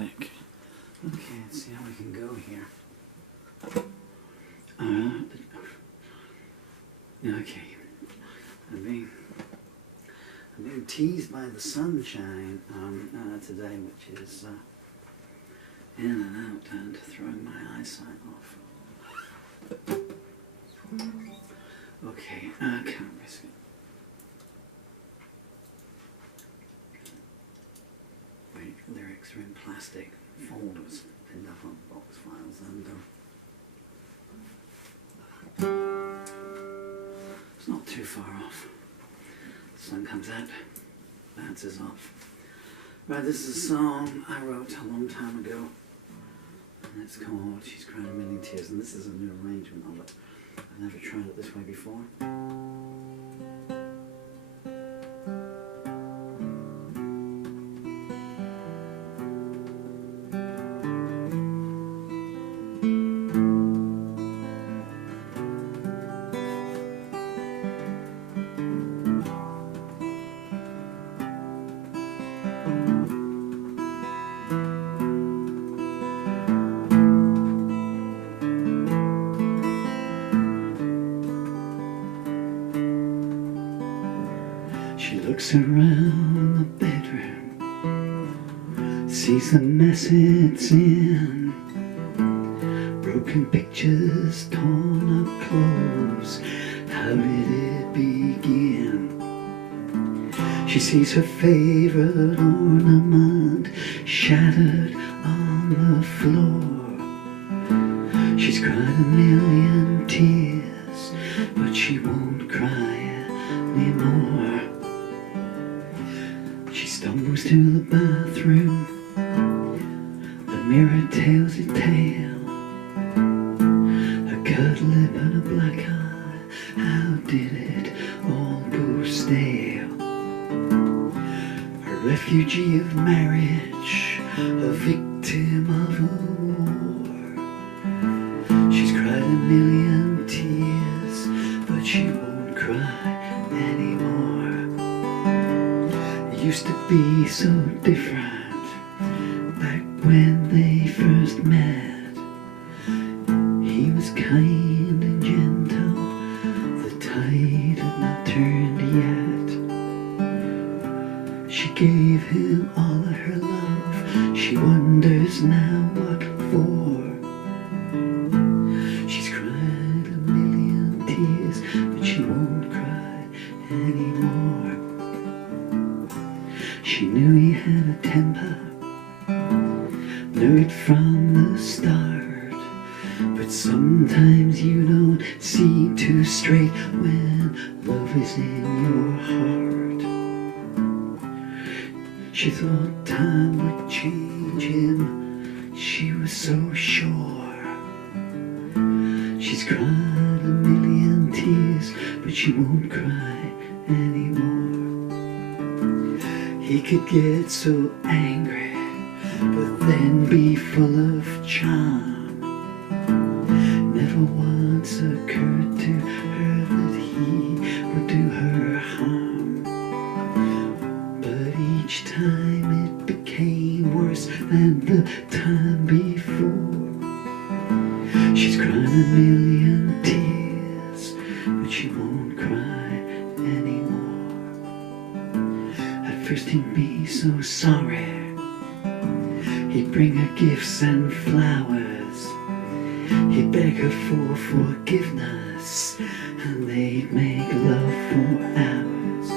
click. Okay, let's see how we can go here. Okay, I'm being teased by the sunshine today, which is in and out and throwing my eyesight off. Okay, can't risk it. Wait, lyrics are in plastic folders pinned up on box files, and it's not too far off. The sun comes out, bounces off. Right, this is a song I wrote a long time ago, and it's called She's Cried a Million Tears, and this is a new arrangement of it. I've never tried it this way before. She looks around the bedroom, sees the mess it's in, broken pictures, torn up clothes. How did it begin? She sees her favorite ornament shattered on the floor. She's cried a million tears, but she won't cry anymore. She stumbles to the bathroom, the mirror tells a tale. A cut lip and a black eye, how did it all go stale? A refugee of marriage, a victim of a war. She's cried a million tears, but she won't cry anymore. Used to be so different back when they first met. He was kind and gentle, the tide had not turned yet. She gave him all of her love, she wonders now what for. She's cried a million tears, but she won't cry anymore. She knew he had a temper, knew it from the start. But sometimes you don't see too straight when love is in your heart. She thought time would change him, she was so sure. She's cried a million tears, but she won't cry anymore. He could get so angry, but then be full of charm. Never once occurred to her that he would do her harm. But each time it became worse than the time before. She's cried a million tears, but she won't cry anymore. First he'd be so sorry, he'd bring her gifts and flowers. He'd beg her for forgiveness, and they'd make love for hours.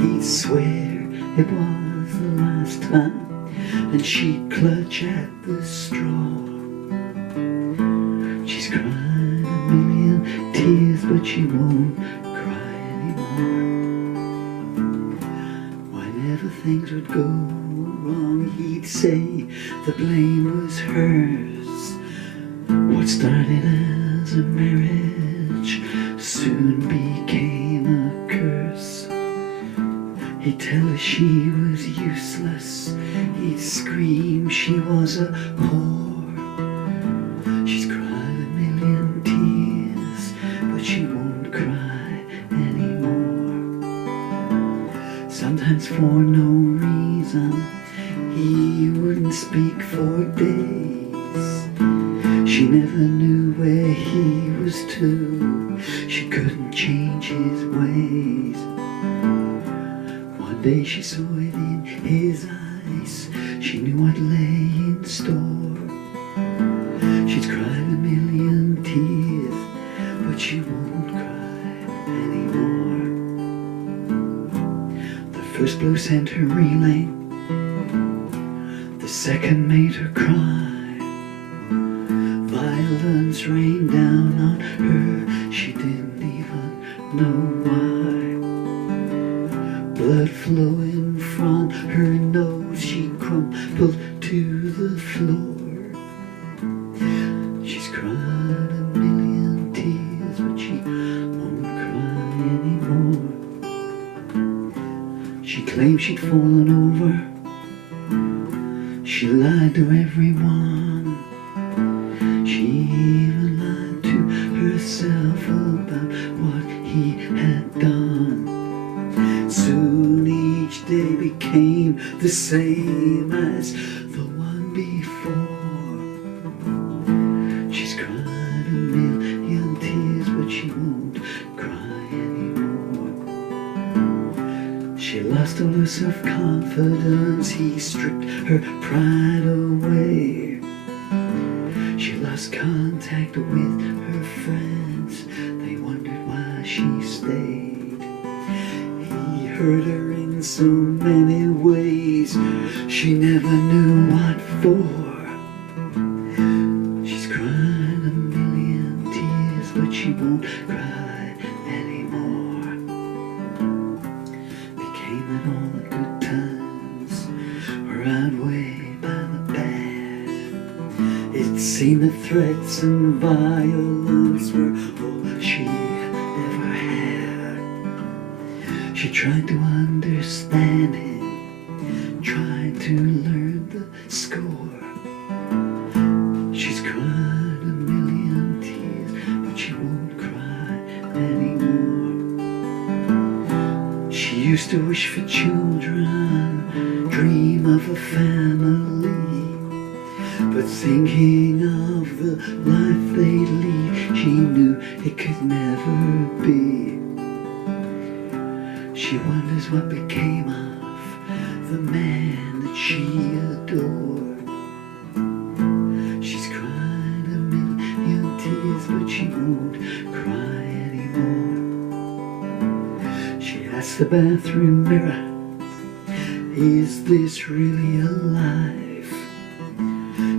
He'd swear it was the last time, and she'd clutch at the straw. She's cried a million tears, but she won't cry anymore. Whenever things would go wrong, he'd say the blame was hers. What started as a marriage soon became a curse. He'd tell her she was useless, he'd scream she was a whore. She's cried a million tears, but she won't cry anymore. Sometimes for no reason he wouldn't speak speak for days. She never knew where he was to. She couldn't change his ways. One day she saw it in his eyes. She knew what lay in store. She's cried a million tears, but she won't cry anymore. The first blow sent her reeling. The second made her cry. Violence rained down on her. She didn't even know why. Blood flowing from her nose. She crumpled to the floor. She's cried a million tears, but she won't cry anymore. She claimed she'd fallen over. She lied to everyone. She even lied to herself about what he had done. Soon each day became the same as the one before. She's cried a million tears, but she won't cry anymore. She lost all her self-confidence. He stripped her pride away. She lost contact with her friends. They wondered why she stayed. He hurt her in so many ways. She never knew what for. She's cried a million tears, but she won't cry anymore. Became that all the good times were outweighed by the bad. It seemed that threats and violence were all she ever had. She tried to understand him, tried to learn the score. She's cried a million tears, but she won't cry anymore. She used to wish for children, dream of a family. But thinking of the life they'd lead, she knew it could never be. She wonders what became of the man that she adored. She's cried a million tears, but she won't cry anymore. She asked the bathroom mirror, is this really a life?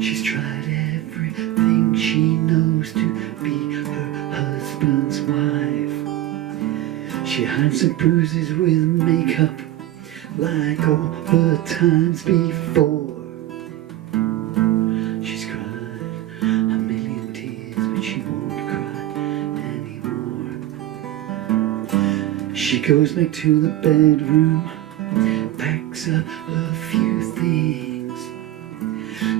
She's tried everything she knows to be her husband's wife. She hides her bruises with makeup like all the times before. She's cried a million tears, but she won't cry anymore. She goes back to the bedroom, packs up a few things.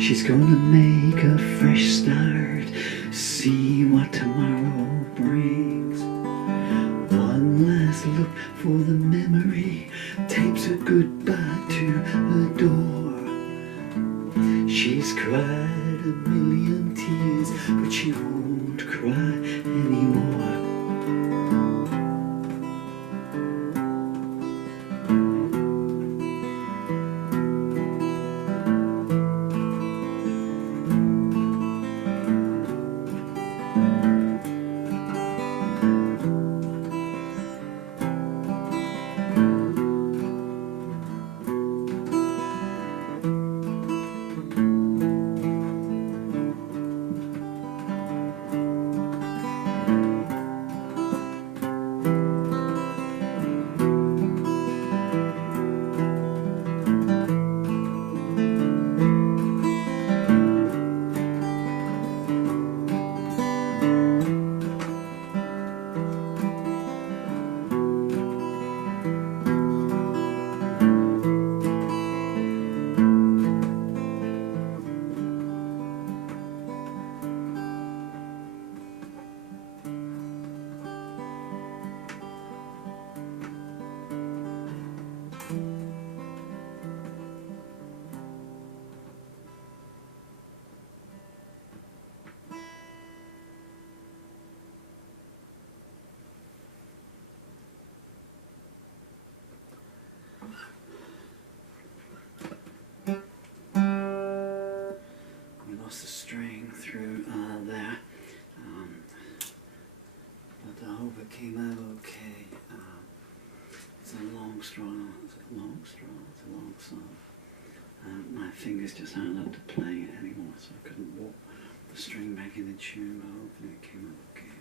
She's gonna make a fresh start, see what tomorrow brings. One last look for the memory, tapes a goodbye to the door. She's cried a million tears, but she won't cry anymore. it came out okay. It's a long song. It's a long song. My fingers just aren't up to playing it anymore, so I couldn't walk the string back into tune, but hopefully it came out okay.